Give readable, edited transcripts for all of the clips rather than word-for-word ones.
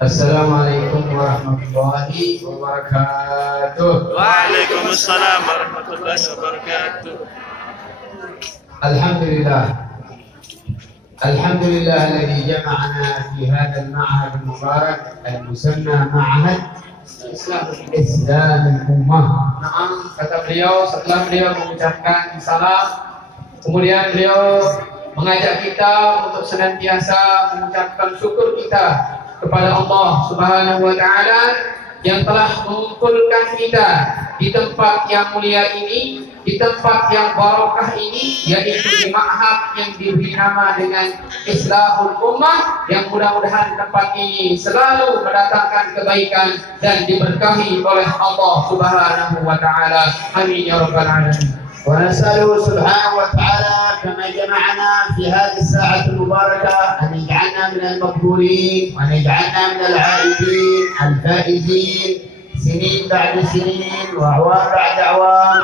Assalamualaikum warahmatullahi wabarakatuh. Waalaikumsalam warahmatullahi wabarakatuh. Alhamdulillah. Alhamdulillah alladzi jama'ana fi hadzal ma'had al-mubarak al-musamma Ma'had Islam al-Ummah. Naam, kata beliau setelah beliau mengucapkan salam, kemudian beliau mengajak kita untuk senantiasa mengucapkan syukur kita kepada Allah Subhanahu wa taala yang telah mengumpulkan kita di tempat yang mulia ini, di tempat yang barokah ini, yaitu di ma'had yang diberi nama dengan Islahul Ummah, yang mudah-mudahan tempat ini selalu mendatangkan kebaikan dan diberkahi oleh Allah Subhanahu wa taala. Amin ya rabbal alamin. ونسأله سبحانه وتعالى كما جمعنا في هذه الساعة المباركة أن يجعلنا من المقبولين وأن يجعلنا من العائدين الفائزين سنين بعد سنين وأعوام بعد أعوام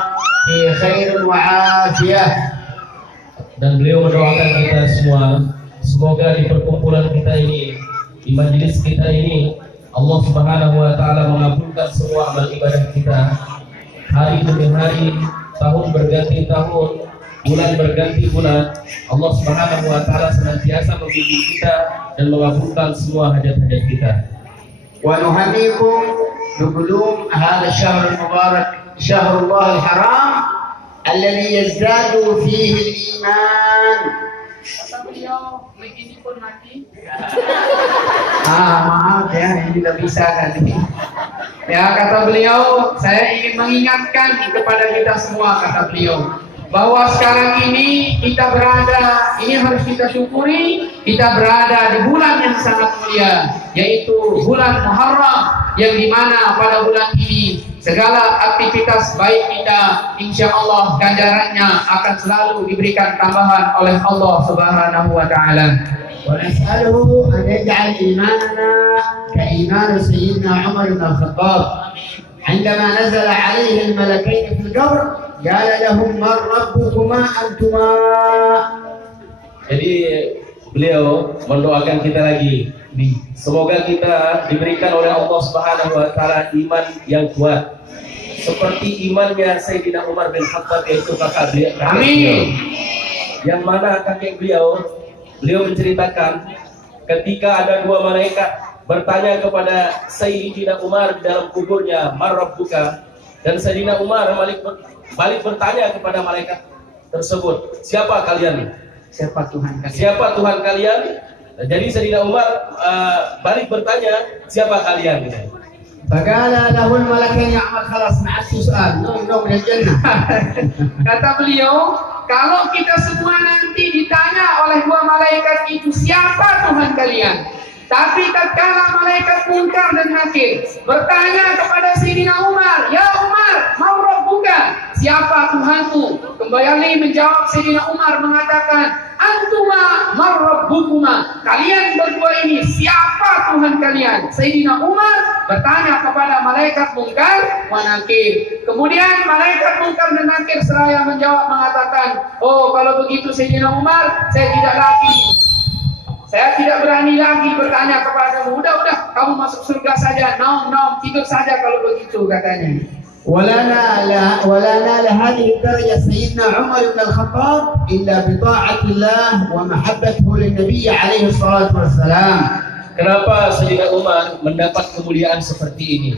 في خير وعافية. Dan beliau mendoakan kita semua, semoga di perkumpulan kita ini, di majelis kita ini, Allah Subhanahu wa taala mengabulkan semua amal ibadah kita hari demi hari, tahun berganti tahun, bulan berganti bulan. Allah Subhanahu wa taala senantiasa membimbing kita dan mengabulkan semua hajat-hajat kita. Wa nuhannikum biqudum hadha ash-shahr al-mubarak, syahrullah al-haram alladhi yazdadu fihi al-iman. Kata beliau, begini pun mati. Maaf ya, ini tidak bisa kan ini. Ya, kata beliau, saya ingin mengingatkan kepada kita semua, kata beliau, bahwa sekarang ini kita berada, ini harus kita syukuri, kita berada di bulan yang sangat mulia, yaitu bulan Muharram, yang dimana pada bulan ini segala aktivitas baik kita, insya Allah ganjarannya akan selalu diberikan tambahan oleh Allah Subhanahu wa taala. ونسأله أن يجعل إيماننا كإيمان سيدنا عمر بن الخطاب عندما نزل عليه الملكين في القبر قال لهم من ربكما أنتما. Jadi beliau mendoakan kita lagi, semoga kita diberikan oleh Allah Subhanahu wa taala iman yang kuat seperti imannya Sayyidina Umar bin Khattab, yaitu kakak beliau. Amin. Yang mana kakek beliau menceritakan ketika ada dua malaikat bertanya kepada Sayyidina Umar di dalam kuburnya, "Man rabbuka?" Dan Sayyidina Umar balik bertanya kepada malaikat tersebut, "Siapa kalian? Siapa Tuhan kalian?" Siapa Tuhan kalian? Jadi Sayyidina Umar balik bertanya, "Siapa kalian?" فقال له الملكين يا عمر خلاص ما عاد سؤال نوم من الجنة. Kata beliau, kalau kita semua nanti ditanya oleh dua malaikat itu, siapa Tuhan kalian? Tapi tatkala malaikat Munkar dan Nakir bertanya kepada Sayyidina Umar, "Ya Umar, mau rabbuka?" Siapa Tuhanmu? Kembali menjawab Sayyidina Umar mengatakan, "Antuma man rabbukuma." Kalian berdua ini siapa Tuhan kalian? Sayyidina Umar bertanya kepada malaikat Munkar wa Nakir. Kemudian malaikat Munkar dan Nakir seraya menjawab mengatakan, "Oh, kalau begitu Sayyidina Umar, saya tidak berani lagi bertanya kepadamu. Udah, kamu masuk surga saja. Naum, tidur saja kalau begitu," katanya. ولا نال هذه الدرجة سيدنا عمر بن الخطاب إلا بطاعة الله ومحبته للنبي عليه الصلاة والسلام. Kenapa Sayyidina Umar mendapat kemuliaan seperti ini?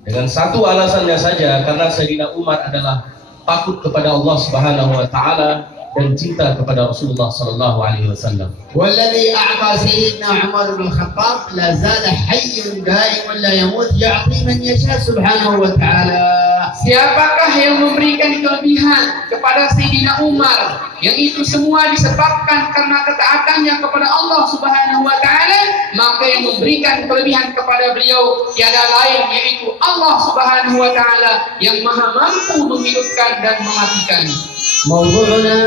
Dengan satu alasannya saja, karena Sayyidina Umar adalah takut kepada Allah Subhanahu wa taala dan cinta kepada Rasulullah sallallahu alaihi wasallam. والذي أعطى سيدنا عمر بن الخطاب لا زال حي دائم لا يموت يعطي من يشاء سبحانه وتعالى. Siapakah yang memberikan kelebihan kepada Sayyidina Umar? Yang itu semua disebabkan karena ketaatannya kepada Allah Subhanahu wa taala, maka yang memberikan kelebihan kepada beliau tiada lain yaitu Allah Subhanahu wa taala yang Maha mampu menghidupkan dan mematikan. موضوعنا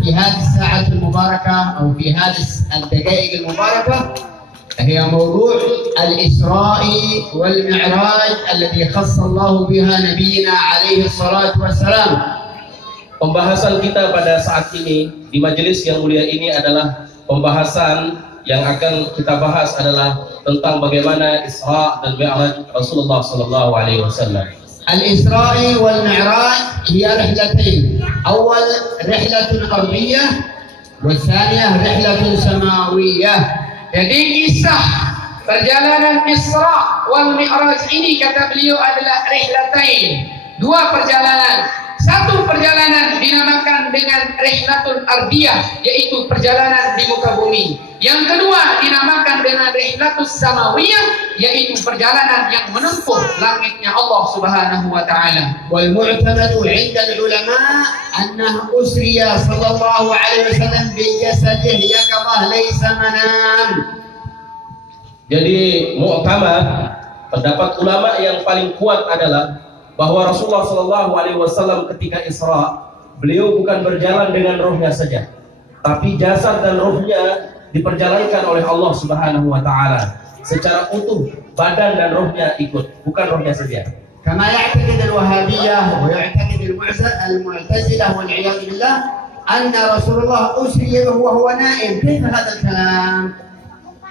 في هذه الساعة المباركة أو في هذه الدقائق المباركة هي موضوع الإسراء والمعراج الذي خص الله بها نبينا عليه الصلاة والسلام. Pembahasan kita pada saat ini di majelis yang mulia ini adalah pembahasan yang akan kita bahas adalah tentang bagaimana Isra dan Mi'raj Rasulullah sallallahu alaihi wasallam. الإسراء والمعراج هي رحلتين، أول رحلة أرضية والثانية رحلة سماوية. Jadi kisah perjalanan Isra wal Mi'raj ini kata beliau adalah rihlatain, dua perjalanan. Satu perjalanan dinamakan dengan rihlatul ardiyah, yaitu perjalanan di muka bumi. Yang kedua dinamakan dengan rihlatus samawiyah, yaitu perjalanan yang menempuh langitnya Allah Subhanahu wa taala. Wal mu'tamadu 'inda al-ulama annahu usriya sallallahu alaihi wasallam bi jasadihi yaqadha laysa manam. Jadi mu'tamad, pendapat ulama yang paling kuat adalah bahwa Rasulullah sallallahu alaihi wasallam ketika Isra, beliau bukan berjalan dengan rohnya saja, tapi jasad dan rohnya diperjalankan oleh Allah Subhanahu wa taala secara utuh, badan dan rohnya ikut, bukan rohnya saja. Kama ya'taqid al-Wahabiyyah wa ya'taqid al-Mu'tazilah wal 'iyad billah anna Rasulullah usriya wa huwa na'im. Kaifa hadha al-kalam?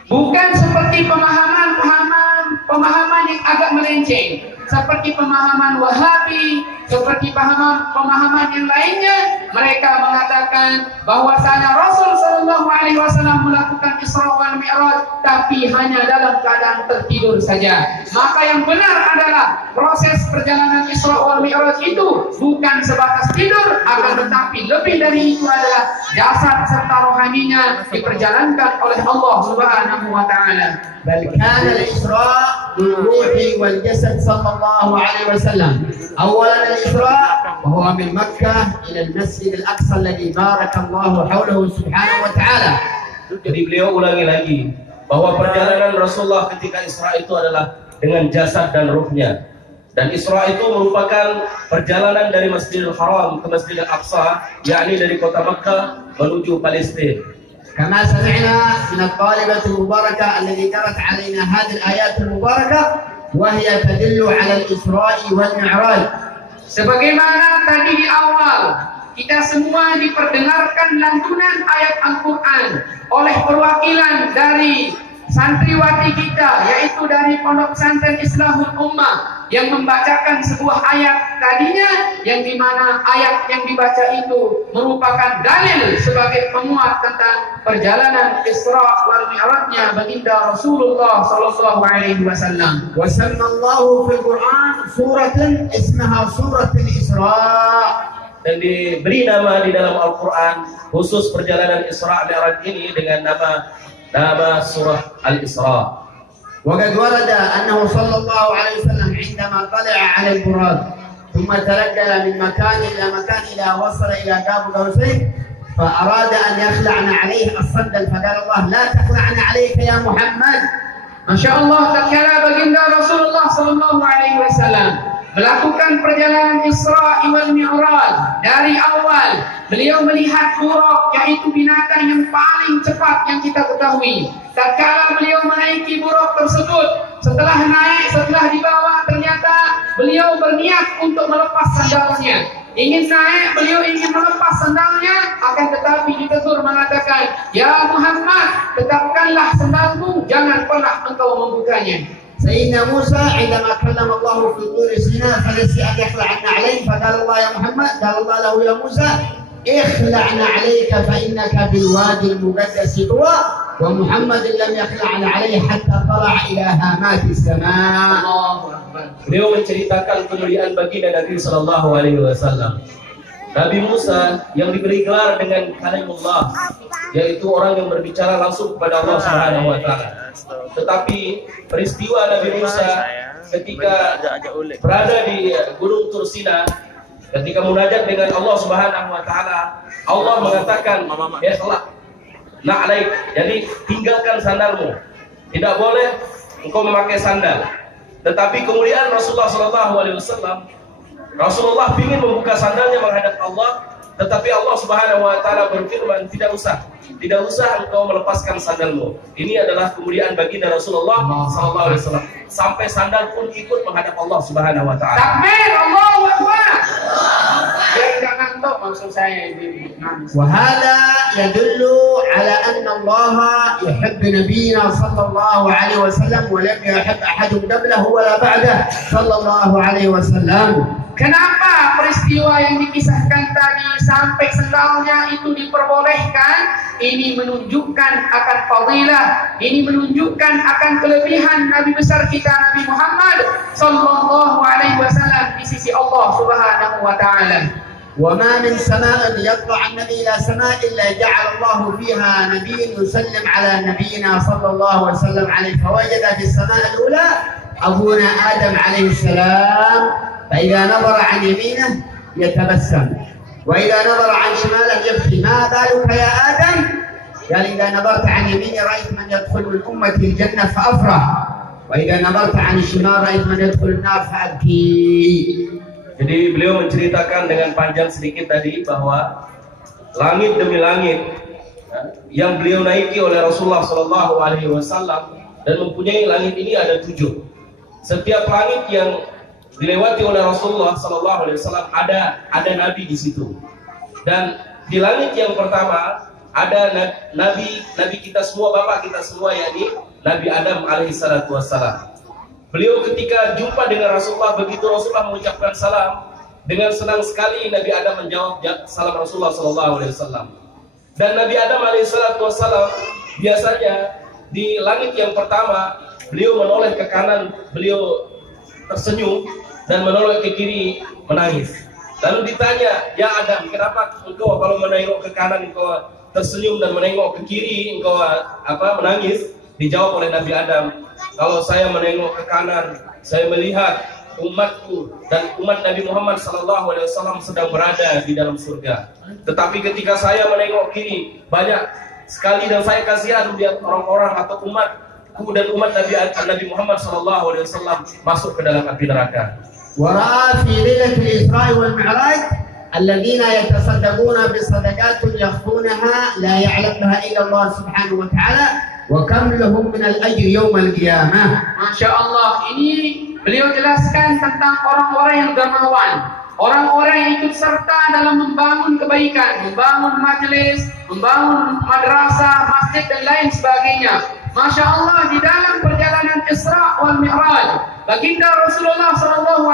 Bukan seperti pemahaman yang agak melenceng, seperti pemahaman Wahabi, seperti pemahaman yang lainnya. Mereka mengatakan bahwasanya Rasul sallallahu alaihi wasallam melakukan Isra wal Mi'raj tapi hanya dalam keadaan tertidur saja. Maka yang benar adalah proses perjalanan Isra wal Mi'raj itu bukan sebatas tidur, akan tetapi lebih dari itu adalah jasad serta rohaninya diperjalankan oleh Allah Subhanahu wa taala. Bal kana al-Isra bil-ruhi wal jasad sallallahu alaihi wasallam. Awalan al-Isra wa huwa min Makkah ila al-Masjid al-Aqsa alladhi baraka Allah hawlahu subhanahu wa ta'ala. Jadi beliau ulangi lagi bahwa perjalanan Rasulullah ketika Isra itu adalah dengan jasad dan ruhnya. Dan Isra itu merupakan perjalanan dari Masjidil Haram ke Masjidil Aqsa, yakni dari kota Makkah menuju Palestina. كما سمعنا من الطالبة المباركة التي قرأت علينا هذه الآيات المباركة وهي تدل على الإسراء والمعراج. Sebagaimana tadi di awal kita semua diperdengarkan lantunan ayat Al-Quran oleh perwakilan dari santriwati kita, yaitu dari Pondok Pesantren Islahul Ummah, yang membacakan sebuah ayat tadinya, yang dimana ayat yang dibaca itu merupakan dalil sebagai penguat tentang perjalanan Isra wal Mi'rajnya baginda Rasulullah sallallahu alaihi wasallam. Wa sammallahu fil Quran suratan ismaha suratul Isra. Dan diberi nama di dalam Al-Quran khusus perjalanan Isra Mi'raj ini dengan nama surah Al-Isra. وقد ورد أنه صلى الله عليه وسلم عندما طلع على البراق ثم ترجل من مكان إلى مكان إلى وصل إلى قاب قوسين فأراد أن يخلعن عليه الصندل فقال الله لا تخلعن عليك يا محمد. ما شاء الله tatkala baginda Rasulullah sallallahu alaihi wasallam melakukan perjalanan Isra wal Mi'raj, dari awal beliau melihat buraq, yaitu binatang yang paling cepat yang kita ketahui. Tatkala beliau menaiki buraq tersebut, setelah dibawa, ternyata beliau berniat untuk melepas sandalnya. Ingin naik, beliau ingin melepas sandalnya, akan tetapi ditegur mengatakan, "Ya Muhammad, tetapkanlah sandalmu, jangan pernah engkau membukanya." سيدنا موسى عندما كلم الله في طور سيناء فليس أن يخلعن عليه فقال الله يا محمد، قال الله له يا موسى اخلعن عليك فإنك بالوادي المقدس طوى ومحمد لم يخلعن عليه حتى طلع إلى هامات السماء. Beliau menceritakan kemuliaan baginda Nabi sallallahu alaihi wasallam. Nabi Musa yang diberi gelar dengan kalimullah, yaitu orang yang berbicara langsung kepada Allah Subhanahu wa taala. Tetapi peristiwa Nabi Musa ketika berada di Gunung Tursina, ketika munajat dengan Allah Subhanahu wa taala, Allah mengatakan, "Ikhla' na'laik." Jadi tinggalkan sandalmu. Tidak boleh engkau memakai sandal. Tetapi kemuliaan Rasulullah sallallahu alaihi wasallam, Rasulullah ingin membuka sandalnya menghadap Allah, tetapi Allah Subhanahu wa taala berfirman, tidak usah engkau melepaskan sandalmu. Ini adalah kemuliaan baginda Rasulullah sallallahu alaihi wasallam. Sampai sandal pun ikut menghadap Allah Subhanahu wa taala. Takbir, Allahu Akbar. Jangan toh maksud saya itu. وهذا يدل على أن الله يحب نبينا صلى الله عليه وسلم ولم يحب أحد قبله ولا بعده صلى الله عليه وسلم. Kenapa peristiwa yang dikisahkan tadi sampai sendalnya itu diperbolehkan? Ini menunjukkan akan fadilah, ini menunjukkan akan kelebihan Nabi besar kita Nabi Muhammad sallallahu alaihi wasallam di sisi Allah Subhanahu wa taala. وما من سماء يطلع النبي إلى سماء إلا جعل الله فيها نبي يسلم على نبينا صلى الله عليه وسلم عليه، فوجد في السماء الأولى أبونا آدم عليه السلام، فإذا نظر عن يمينه يتبسم وإذا نظر عن شماله يبكي. ما بالك يا آدم؟ قال إذا نظرت عن يميني رأيت من يدخل من أمتي الجنة فأفرح وإذا نظرت عن الشمال رأيت من يدخل النار فأبكي. Jadi beliau menceritakan dengan panjang sedikit tadi bahwa langit demi langit yang beliau naiki oleh Rasulullah Shallallahu Alaihi Wasallam dan mempunyai langit ini ada 7. Setiap langit yang dilewati oleh Rasulullah Shallallahu Alaihi Wasallam ada nabi di situ. Dan di langit yang pertama ada nabi kita semua, bapak kita semua, yakni Nabi Adam alaihi salatu wassalam. Beliau ketika jumpa dengan Rasulullah, begitu Rasulullah mengucapkan salam, dengan senang sekali Nabi Adam menjawab salam Rasulullah sallallahu alaihi wasallam. Dan Nabi Adam alaihi salatu wassalam biasanya di langit yang pertama beliau menoleh ke kanan, beliau tersenyum, dan menoleh ke kiri menangis. Lalu ditanya, ya Adam, kenapa engkau kalau menengok ke kanan engkau tersenyum dan menengok ke kiri engkau menangis? Dijawab oleh Nabi Adam, kalau saya menengok ke kanan, saya melihat umatku dan umat Nabi Muhammad SAW sedang berada di dalam surga. Tetapi ketika saya menengok kiri, banyak sekali dan saya kasihan melihat orang-orang atau umatku dan umat Nabi Muhammad SAW masuk ke dalam api neraka. ورأى في ليلة الإسراء والمعراج الذين يتصدقون بصدقات يخفونها لا يعلمها إلا الله سبحانه وتعالى وكم لهم من الأجر يوم القيامة. Masya Allah, ini beliau jelaskan tentang orang-orang yang dermawan, orang-orang yang ikut serta dalam membangun kebaikan, membangun majelis, membangun madrasah, masjid dan lain sebagainya. Masya Allah, di dalam perjalanan Isra wal Mi'raj, baginda Rasulullah SAW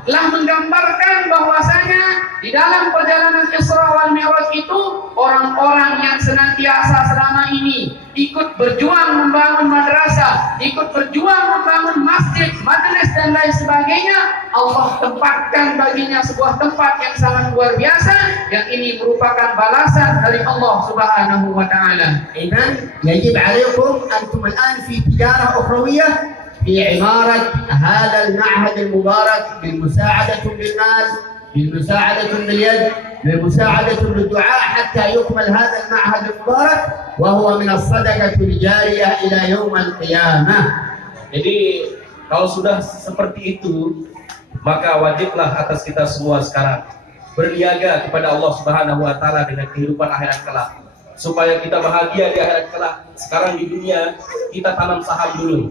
telah menggambarkan bahwasanya di dalam perjalanan Isra wal Mi'raj itu orang-orang yang senantiasa selama ini ikut berjuang membangun madrasah, ikut berjuang membangun masjid, majelis dan lain sebagainya, Allah tempatkan baginya sebuah tempat yang sangat luar biasa, yang ini merupakan balasan dari Allah Subhanahu wa taala. إذن يجب عليكم أنتم الآن في تجارة أخروية في عمارة هذا المعهد المبارك بالمساعدة بالناس، بالمساعدة باليد، بالمساعدة بالدعاء حتى يكمل هذا المعهد المبارك وهو من الصدقة الجارية إلى يوم القيامة. Jadi kalau sudah seperti itu, maka wajiblah atas kita semua sekarang berniaga kepada Allah Subhanahu wa taala dengan kehidupan akhirat kelak. Supaya kita bahagia di akhirat kelak. Sekarang di dunia kita tanam saham dulu.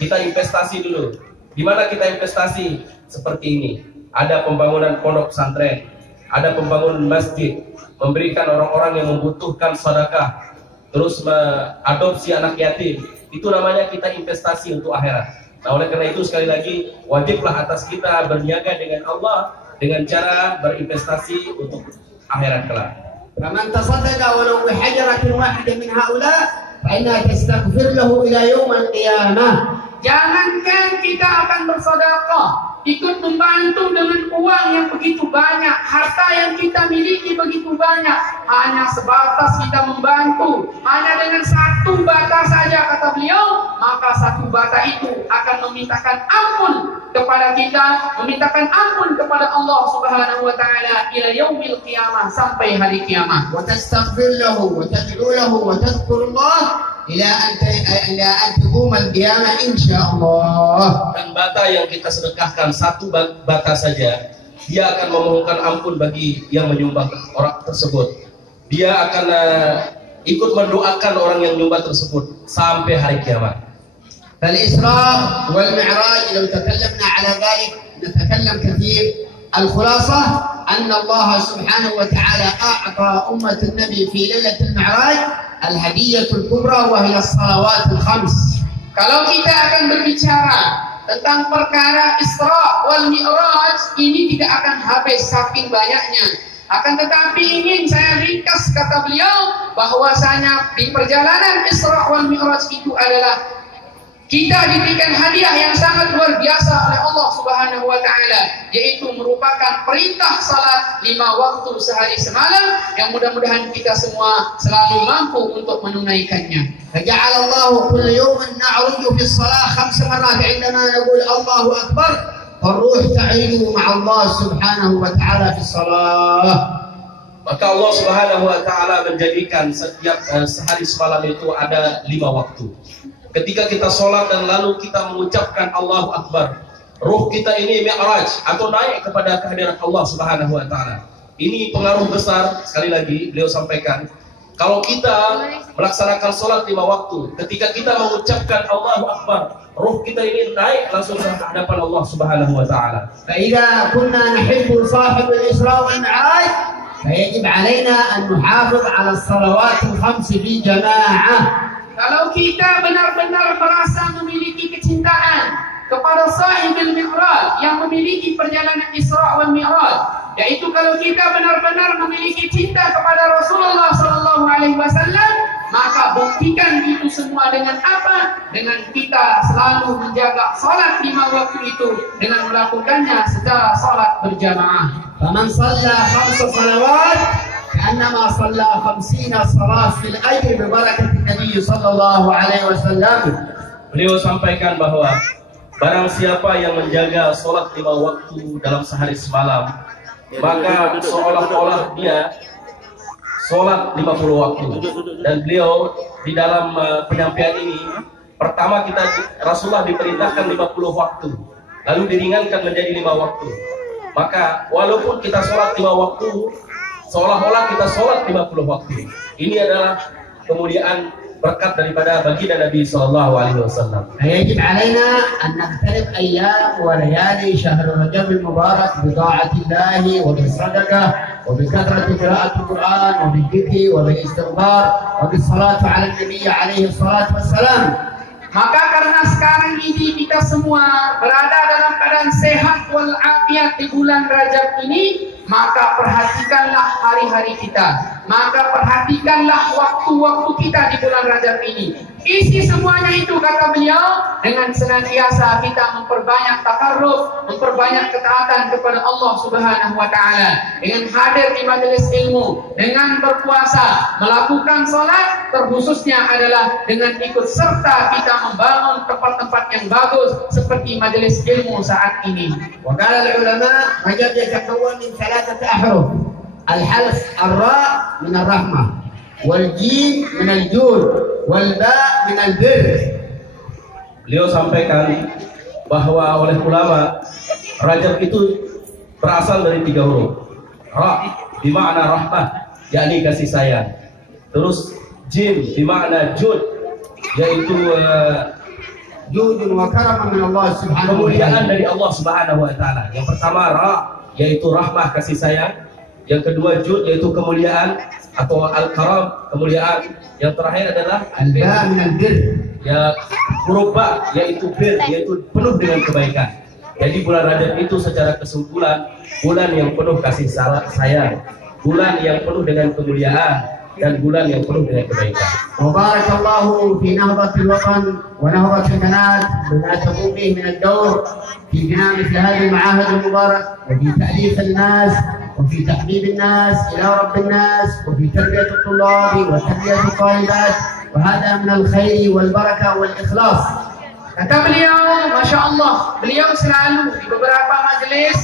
Kita investasi dulu. Di mana kita investasi? Seperti ini. Ada pembangunan pondok pesantren, ada pembangunan masjid, memberikan orang-orang yang membutuhkan sedekah, terus mengadopsi anak yatim. Itu namanya kita investasi untuk akhirat. Nah, oleh karena itu sekali lagi wajiblah atas kita berniaga dengan Allah dengan cara berinvestasi untuk akhirat kelak. فمن تصدق ولو بحجرة واحدة من هؤلاء فإنها تستغفر له إلى يوم القيامة. Jangankan kita akan bersedekah, ikut membantu dengan uang yang begitu banyak, harta yang kita miliki begitu banyak, hanya sebatas kita membantu, hanya dengan satu bata saja kata beliau, maka satu bata itu akan memintakan ampun kepada kita, memintakan ampun kepada Allah Subhanahu wa taala ila yaumil qiyamah, sampai hari kiamat. وتستغفر له وتدعو له وتذكر الله إلى أن تقوم القيامة إن شاء الله. Dan bata yang kita sedekahkan satu bata saja, dia akan memohonkan ampun bagi yang menyumbang orang tersebut. Dia akan ikut mendoakan orang yang menyumbang tersebut sampai hari kiamat. فالإسراء والمعراج لو تكلمنا على ذلك نتكلم كثير، الخلاصة أن الله سبحانه وتعالى أعطى أمة النبي في ليلة المعراج الهدية الكبرى وهي الصلوات الخمس. Kalau kita akan berbicara tentang perkara Isra wal Mi'raj, ini tidak akan habis saking banyaknya. Akan tetapi ingin saya ringkas, kata beliau, bahwasanya di perjalanan Isra wal Mi'raj itu adalah kita diberikan hadiah yang sangat luar biasa oleh Allah Subhanahu wa taala, yaitu merupakan perintah salat 5 waktu sehari semalam yang mudah-mudahan kita semua selalu mampu untuk menunaikannya. فجعل الله كل يوم نعرج في الصلاة 5 مرات عندما نقول الله أكبر والروح تعيد مع الله سبحانه وتعالى في الصلاة. Maka Allah Subhanahu wa taala menjadikan setiap sehari semalam itu ada 5 waktu. Ketika kita sholat dan lalu kita mengucapkan Allahu Akbar, ruh kita ini mi'raj atau naik kepada kehadiran Allah Subhanahu wa taala. Ini pengaruh besar, sekali lagi beliau sampaikan, kalau kita melaksanakan sholat 5 waktu, ketika kita mengucapkan Allahu Akbar, ruh kita ini naik langsung ke hadapan Allah Subhanahu wa taala. فإذا كنا نحب صاحب الإسراء والمعراج فيجب علينا أن نحافظ على الصلوات الخمس في جماعة. Kalau kita benar-benar merasa memiliki kecintaan kepada sahibul Mi'raj yang memiliki perjalanan Isra wal Mi'raj, yaitu kalau kita benar-benar memiliki cinta kepada Rasulullah sallallahu alaihi wasallam, maka buktikan itu semua dengan apa? Dengan kita selalu menjaga salat 5 waktu itu dengan melakukannya secara salat berjamaah. فمن صلى 5 صلوات كأنما صلى 50 صلاة في الأجر ببركة النبي صلى الله عليه وسلم. Beliau sampaikan bahwa barang siapa yang menjaga sholat 5 waktu dalam sehari semalam, maka seolah-olah dia sholat 50 waktu. Dan beliau di dalam penyampaian ini, pertama Rasulullah diperintahkan 50 waktu, lalu diringankan menjadi 5 waktu. Maka walaupun kita sholat 5 waktu, seolah-olah kita sholat 50 waktu. Ini adalah kemuliaan berkat daripada baginda Nabi sallallahu alaihi wasallam. يجب علينا أن نقترب أيام وليالي شهر رجب المبارك بطاعة الله وبالصدقة وبكثرة قراءة القرآن وبالذكر وبالاستغفار وبالصلاة على النبي عليه الصلاة والسلام. Maka karena sekarang ini kita semua berada dalam keadaan sehat walafiat di bulan Rajab ini, maka perhatikanlah hari-hari kita. Maka perhatikanlah waktu-waktu kita di bulan Rajab ini. Isi semuanya itu, kata beliau, dengan senantiasa kita memperbanyak takarruf, memperbanyak ketaatan kepada Allah Subhanahu wa taala, dengan hadir di majelis ilmu, dengan berpuasa, melakukan salat, terkhususnya adalah dengan ikut serta kita membangun tempat-tempat yang bagus seperti majelis ilmu saat ini. وقال العلماء رجب يتكون من 3 أحرف. الحلف الراء من الرحمة والجيم من الجود والباء من البر. Beliau sampaikan bahwa oleh ulama Rajab itu berasal dari 3 huruf. Ra di makna rahmah, yakni kasih sayang. Terus jim di makna jud, yaitu جود وكرم من الله سبحانه kemuliaan وتعالى. dari Allah Subhanahu wa taala. Yang pertama ra, yaitu rahmah kasih sayang. Yang kedua jud, yaitu kemuliaan atau al-karam, kemuliaan. Yang terakhir adalah الباء من البر. ya huruf ba, yaitu bir, yaitu penuh dengan kebaikan. Jadi bulan Rajab itu secara kesimpulan bulan yang penuh kasih sayang, bulan yang penuh dengan kemuliaan, dan bulan yang penuh dengan kebaikan. وبارك الله في نهضة الوطن ونهضة البنات بما تقوم به من الدور في بناء مثل هذه المعاهد المباركة وفي تأليف الناس وفي تحبيب الناس إلى رب الناس وفي تربية الطلاب وتربية الطالبات، وهذا من الخير والبركة والإخلاص. Kata beliau, Masya Allah, beliau selalu di beberapa majelis,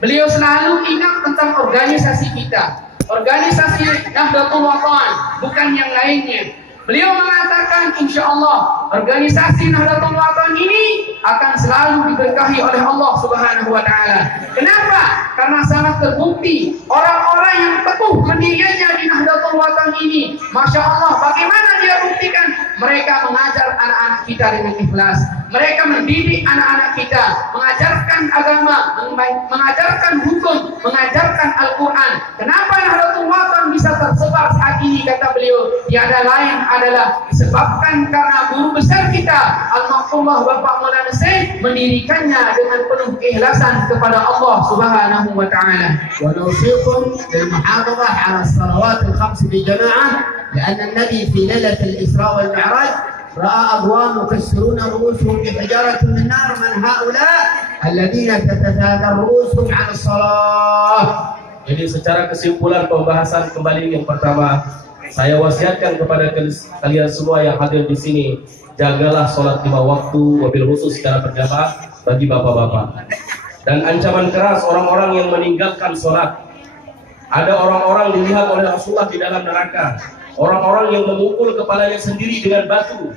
beliau selalu ingat tentang organisasi kita. Organisasi Nahdlatul Wathon, bukan yang lainnya. Beliau mengatakan insya Allah organisasi Nahdlatul Wathon ini akan selalu diberkahi oleh Allah Subhanahu wa Ta'ala. Kenapa? Karena sangat terbukti orang-orang yang teguh pendiriannya di Nahdlatul Wathon ini, Masya Allah, bagaimana dia buktikan? Mereka mengajar anak-anak kita dengan ikhlas. Mereka mendidik anak-anak kita, mengajarkan agama, mengajarkan hukum, mengajarkan Al-Quran. Kenapa Nahdlatul Wathon bisa tersebar saat ini? Kata beliau, tiada lain adalah disebabkan karena guru besar kita, Al-Maqfullah Bapak Maulana Syekh, mendirikannya dengan penuh keikhlasan kepada Allah Subhanahu wa Ta'ala. Wa nausikum bil muhafazah 'ala as-salawat al-khams bi jama'ah, لأن النبي في ليلة الإسراء والمعراج رأى أقوام يكسرون رؤوسهم بحجارة من نار. من هؤلاء الذين تتفادى رؤوسهم عن الصلاة. Jadi secara kesimpulan pembahasan kembali yang pertama, saya wasiatkan kepada kalian semua yang hadir di sini, jagalah sholat 5 waktu, wabil khusus secara berjamaah bagi bapak-bapak. Dan ancaman keras orang-orang yang meninggalkan sholat. Ada orang-orang dilihat oleh Rasulullah di dalam neraka. Orang-orang yang memukul kepalanya sendiri dengan batu.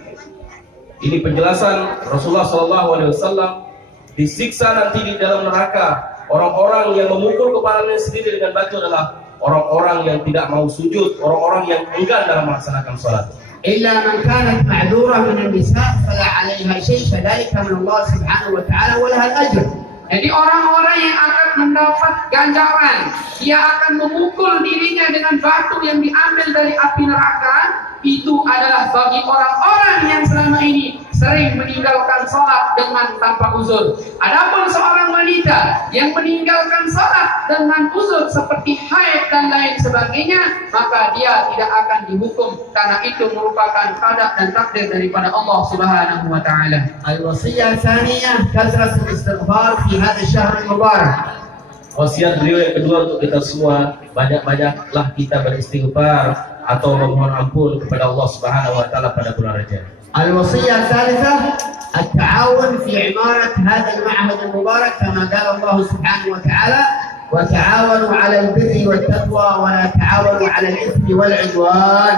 Ini penjelasan Rasulullah SAW disiksa nanti di dalam neraka. Orang-orang yang memukul kepalanya sendiri dengan batu adalah orang-orang yang tidak mau sujud, orang-orang yang enggan dalam melaksanakan sholat. إلا من كانت معذورة من النساء فلا عليها شيء فذلك من الله سبحانه وتعالى ولها الأجر. Jadi orang-orang yang akan mendapat ganjaran, dia akan memukul dirinya dengan batu yang diambil dari api neraka, itu adalah bagi orang-orang yang selama ini sering meninggalkan sholat dengan tanpa uzur. Adapun seorang wanita yang meninggalkan sholat dengan uzur seperti haid dan lain sebagainya, maka dia tidak akan dihukum karena itu merupakan qada dan takdir daripada Allah Subhanahu wa Ta'ala. الوصية الثانية كثرة الاستغفار في هذا الشهر المبارك. Wasiat beliau yang kedua untuk kita semua, banyak-banyaklah kita beristighfar atau memohon ampun kepada Allah Subhanahu wa Ta'ala pada bulan Rajab. الوصية الثالثة التعاون في عمارة هذا المعهد المبارك كما قال الله سبحانه وتعالى وتعاونوا على البر والتقوى ولا تعاونوا على الإثم والعدوان.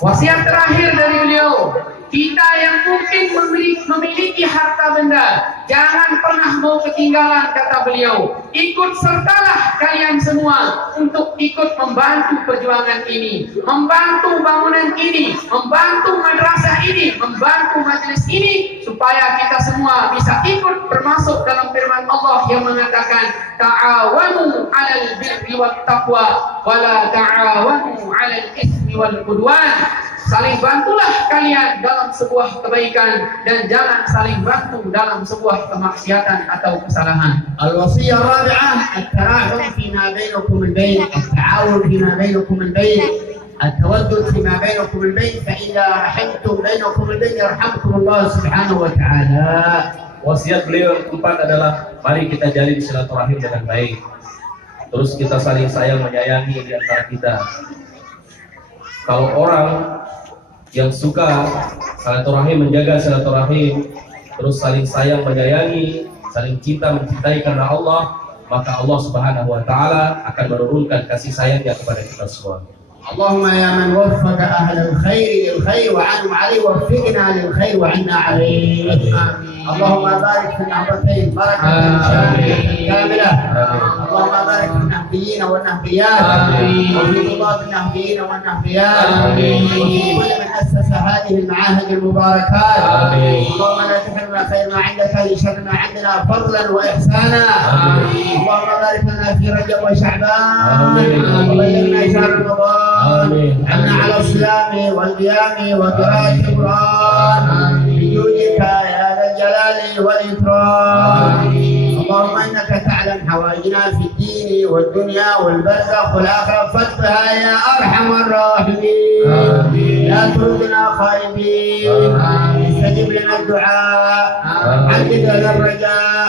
Wasiat terakhir dari beliau, kita yang mungkin memiliki harta benda, jangan pernah mau ketinggalan, kata beliau. Ikut sertalah kalian semua untuk ikut membantu perjuangan ini, membantu bangunan ini, membantu madrasah ini, membantu majelis ini, supaya kita semua bisa ikut termasuk dalam firman Allah yang mengatakan ta'awanu 'alal birri wat taqwa wala ta'awanu 'alal itsmi wal 'udwan. Saling bantulah kalian dalam sebuah kebaikan dan jangan saling bantu dalam sebuah kemaksiatan atau kesalahan. الوصية الرابعة التراحم فيما بينكم البين، التعاون فيما بينكم البين، التودد فيما بينكم البين، فإذا رحمتم بينكم البين يرحمكم الله سبحانه وتعالى. Wasiat beliau yang keempat adalah mari kita jalin silaturahim dengan baik. Terus kita saling sayang menyayangi di antara kita. Kalau orang yang suka silaturahim, menjaga silaturahim, terus saling sayang menyayangi, saling cinta mencintai karena Allah, maka Allah Subhanahu wa Ta'ala akan menurunkan kasih sayangnya kepada kita semua. اللهم يا من وفق أهل الخير للخير وعنهم عليه وفقنا للخير وعنا عليه. اللهم بارك في النهضتين بركة كاملة. اللهم بارك في النهضيين والنهضيات وفي طلاب النهضيين والنهضيات وفي كل من أسس هذه المعاهد المباركات. اللهم لا تحرمنا خير ما عندك لشر ما عندنا فضلا وإحسانا. اللهم بارك لنا في رجب وشعبان وبلغنا شهر رمضان. عنا على الصيام والقيام وقراءة القرآن بجودك يا ذا الجلال والإكرام. اللهم إنك تعلم حوائجنا في الدين والدنيا والبرزخ والآخرة فاقضها يا أرحم الراحمين. لا تردنا خائبين. استجب لنا الدعاء. حدد لنا الرجاء.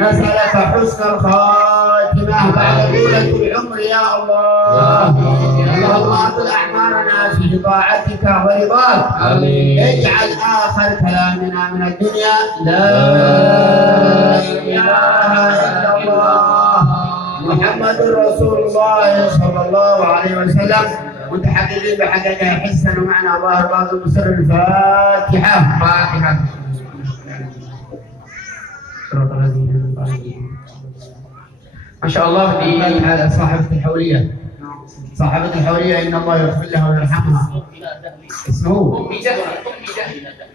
نسألك حسن الخاتمة بعد طولة العمر يا الله. اللهم اطل اعمارنا في طاعتك ورضاك. اجعل اخر كلامنا من الدنيا لا اله الا الله محمد رسول الله صلى الله عليه وسلم. متحققين بحقها حسا ومعنى ظاهر باطن بسر الفاتحة. فاتحة. ما شاء الله di هذا صاحبة الحورية. صاحبة الحورية إن الله يغفر لها ويرحمها. اسمه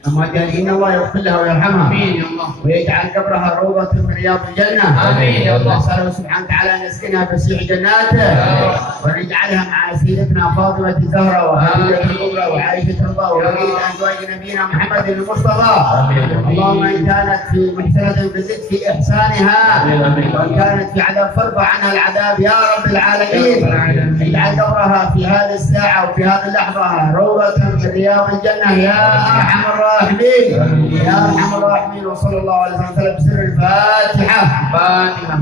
أما قال إن الله يغفر لها ويرحمها. آمين يا الله. ويجعل قبرها روضة من رياض الجنة. آمين يا الله. نسأله سبحانه وتعالى أن يسكنها فسيح جناته ونجعلها مع سيدتنا فاطمة الزهراء وخديجة الكبرى وعائشة رضا وبقية أزواج نبينا محمد المصطفى. اللهم إن كانت في محسنة فزد في إحسانها وإن كانت في عذاب فارفع عنها العذاب يا رب العالمين. اجعل قبرها في هذه الساعة وفي هذه اللحظة روضة من رياض الجنة يا أرحم الراحمين. يا أرحم الراحمين. وصلى الله عليه وسلم بسر الفاتحة. فاتحة.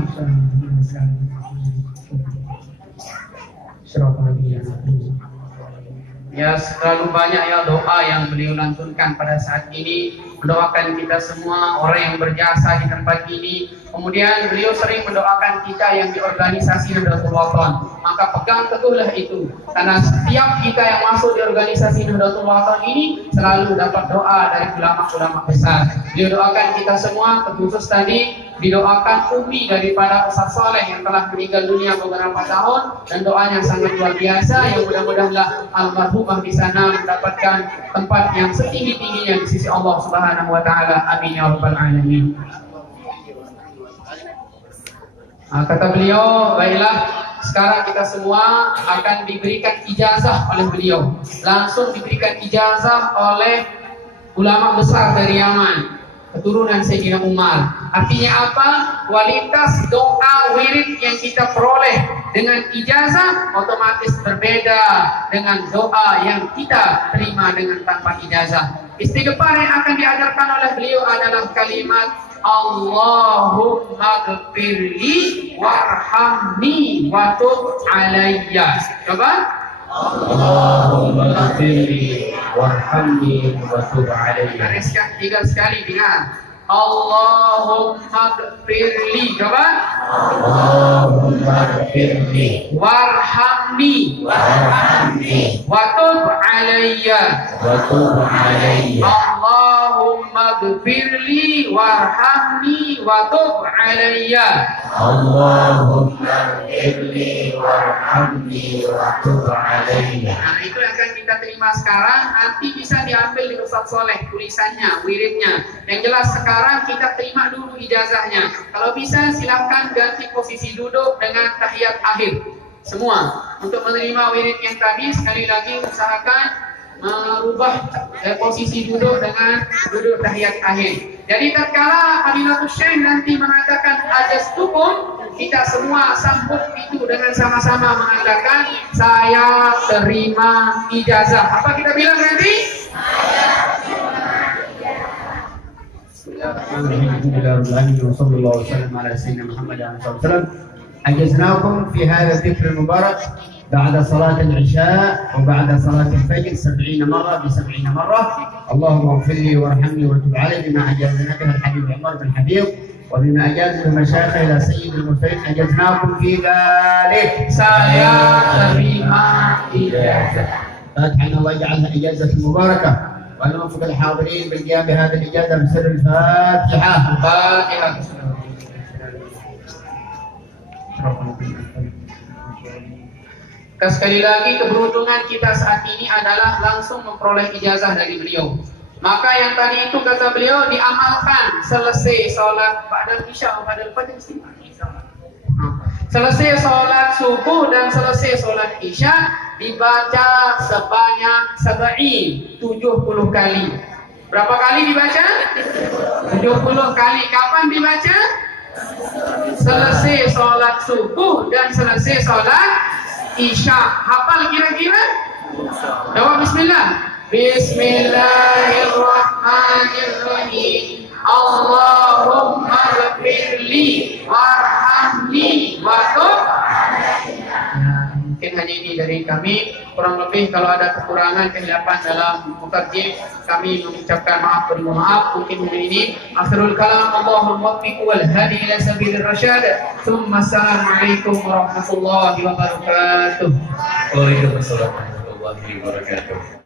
Ya, terlalu banyak ya doa yang beliau lantunkan pada saat ini, mendoakan kita semua orang yang berjasa di tempat ini. Kemudian beliau sering mendoakan kita yang di organisasi Nahdlatul Wathon. Maka pegang teguhlah itu, karena setiap kita yang masuk di organisasi Nahdlatul Wathon ini selalu dapat doa dari ulama-ulama besar. Beliau doakan kita semua, terkhusus tadi didoakan umi daripada Ustaz Saleh yang telah meninggal dunia beberapa tahun, dan doanya sangat luar biasa yang mudah-mudahanlah almarhumah di sana mendapatkan tempat yang setinggi-tingginya di sisi Allah Subhanahu wa taala. Amin ya rabbal alamin. Kata beliau, baiklah, sekarang kita semua akan diberikan ijazah oleh beliau. Langsung diberikan ijazah oleh ulama besar dari Yaman, keturunan Sayyidina Umar. Artinya apa? Kualitas doa wirid yang kita peroleh dengan ijazah otomatis berbeda dengan doa yang kita terima dengan tanpa ijazah. Istighfar yang akan diajarkan oleh beliau adalah kalimat Allahumma ghfirli warhamni wa tub alayya. Coba. Allahumma ghfirli warhamni wa tub alayya. Tiga sekali dengar. Allahumma ghfirli. Coba. Allahumma ghfirli warhamni wa tub alayya. Allahumma ghfirli warhamni wa tub alayya. Allahumma ghfirli warhamni wa tub alayya. Nah, itu yang akan kita terima sekarang. Nanti bisa diambil di Ustaz Soleh tulisannya, wiridnya. Yang jelas sekarang kita terima dulu ijazahnya. Kalau bisa silahkan ganti posisi duduk dengan tahiyat akhir. Semua untuk menerima wirid yang tadi, sekali lagi usahakan merubah posisi duduk dengan duduk tahiyat akhir. Jadi tatkala Fadilatul Syekh nanti mengatakan ajastukum, kita semua sambut itu dengan sama-sama mengatakan saya terima ijazah. Apa kita bilang nanti? أجزناكم في هذا الذكر المبارك بعد صلاة العشاء وبعد صلاة الفجر 70 مرة ب70 مرة. اللهم اغفر لي وارحمني وتب علي بما أجازنا به الحبيب عمر بن حبيب وبما أجاز المشايخ إلى سيد المرسلين. أجزناكم في ذلك. Saya terima ijazah. فاتحة أن الله يجعلها إجازة مباركة وأن نوفق الحاضرين بالقيام بهذه الإجازة بسر الفاتحة. Fatihah. Sekali lagi keberuntungan kita saat ini adalah langsung memperoleh ijazah dari beliau. Maka yang tadi itu kata beliau diamalkan selesai sholat ba'dal isya atau ba'dal fajr. Selesai sholat subuh dan selesai sholat isya dibaca sebanyak 70 kali. Berapa kali dibaca? 70 kali. Kapan dibaca? Selesai sholat subuh dan selesai sholat isya. Hafal kira-kira? Jawab bismillah. Bismillahirrahmanirrahim. Allahumma ghfirli warhamni wa tub alayya. Mungkin hanya ini dari kami. Kurang lebih kalau ada kekurangan kehilapan dalam mutarjim, kami mengucapkan maaf, bermohon maaf. Mungkin ini akhirul kalam. Allahul muwaffiq wal hadi ila sabilir rasyad. Assalamualaikum warahmatullahi wabarakatuh. Waalaikumsalam. wabarakatuh.